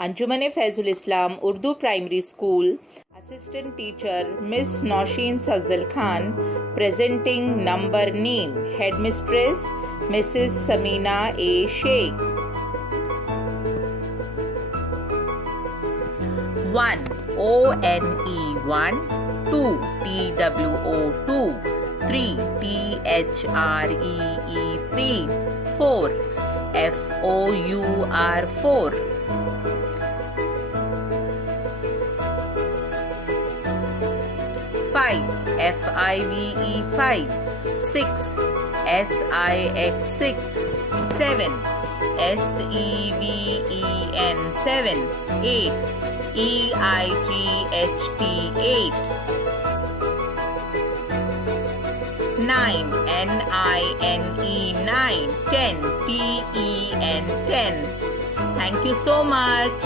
Anjuman-E-Faizul Islam Urdu Primary School, Assistant Teacher Miss Nausheen Safzal Khan, presenting number name, Headmistress Mrs. Samina A. Sheikh. 1. O-N-E 1, 2. T-W-O 2, 3. T-H-R-E-E 3, 4. F-O-U-R 4. 5. F-I-V-E 5, 6. S-I-X 6, 7. S-E-V-E-N 7, 8. E-I-G-H-T 8, 9. N-I-N-E 9, 10. T-E-N 10. Thank you so much.